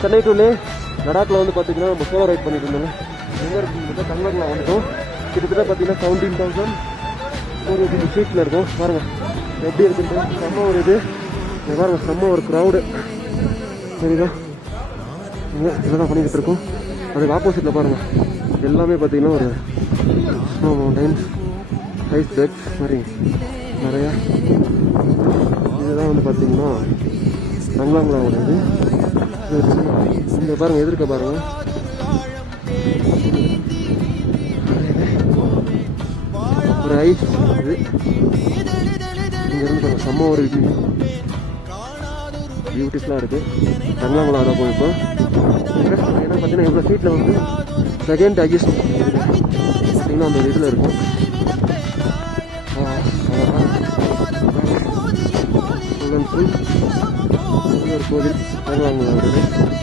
Chennai to லே லடாக்கில் வந்து பார்த்தீங்கன்னா நம்ம சோலோ ரைட் பண்ணிட்டு இருந்தோங்க. எங்கே இருக்குன்னு கன்வர்ட்டில் வந்துட்டோம். கிட்டத்தட்ட பார்த்தீங்கன்னா 17,000 ஒரு ஸ்ட்ரீட்டில் இருக்கும். பாருங்கள் எப்படி இருக்குன்ட்டு செம்ம ஒரு இது பாருங்கள், செம்ம ஒரு க்ரௌடு சரிங்களா. இதெல்லாம் பண்ணிக்கிட்டு இருக்கோம். அதுக்கு ஆப்போசிட்டில் பாருங்கள் எல்லாமே பார்த்தீங்கன்னா ஒரு ஸ்னோ மவுண்டைன்ஸ், ஐஸ் பெக்ஸ் மாதிரி நிறையா. இதுதான் வந்து பார்த்தீங்கன்னா நங்கலாங்களாவோட இது. இங்கே பாருங்கள், எதிர்க்க பாருங்கள் ஒரு ஐஸ் இது. இங்கேருந்து பாருங்கள் செம்ம ஒரு பியூட்டிஃபுல்லாக இருக்குது. நங்கலாங்களா தான் போய் இப்போ ஏன்னா பார்த்தீங்கன்னா இவ்வளோ சீட்டில் வந்து செகண்ட் ஹையஸ்ட் பார்த்தீங்கன்னா அந்த இதில் இருக்கும். ஃபுல் அண்ட் ஃபுல் ஒரு கோவில் நங்கலாங்களா வருது.